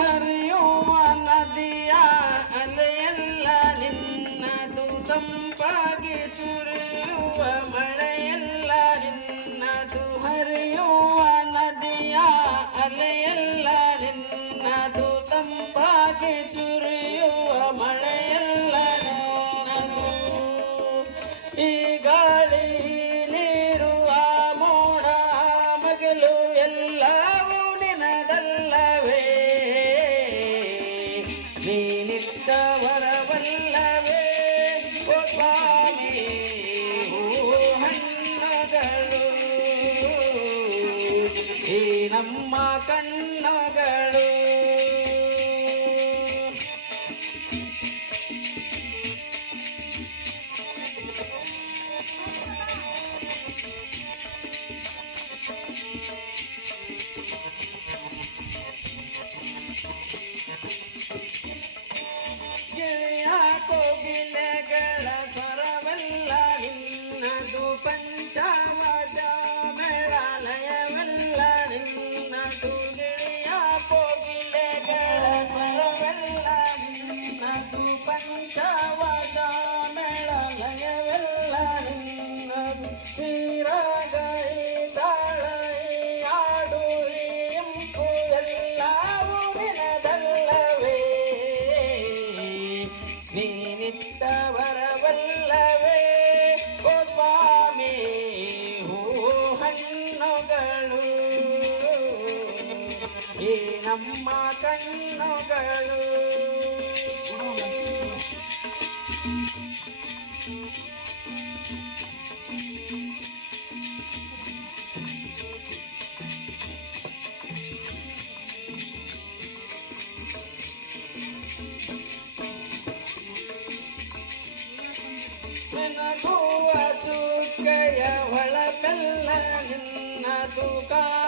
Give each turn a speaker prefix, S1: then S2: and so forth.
S1: ಹರಿಯುವ ನದಿಯ ಅಲೆಯೆಲ್ಲ ನಿನ್ನದು ತಂಪಾಗಿ ಸುರಿಯುವ ಮಳೆಯಲ್ಲ ನಿನ್ನದು ಹರಿಯುವ ನದಿಯ ಅಲೆಯೆಲ್ಲ ನಿನ್ನದು ತಂಪಾಗಿ ಸುರಿಯುವ ಮಳೆಯಲ್ಲ ನಿನ್ನದು ಈ ಗಾಳಿ ನಮ್ಮ ಕಣ್ಣುಗಳು. ಕೋಗಿಲೆಗಳ ಸ್ವರವಲ್ಲ ನಿನ್ನದು ಪಂಚವಟ ನೀನಿತ್ತ ವರವಲ್ಲವೇ ಓ ಸ್ವಾಮಿ ಹೂ ಹಣ್ಣುಗಳು. ಈ ನಮ್ಮ ಕಣ್ಣುಗಳು. ನನಗುವ ಸುಖಯ ನಿನ್ನ ನಿನ್ನದು ಕಾ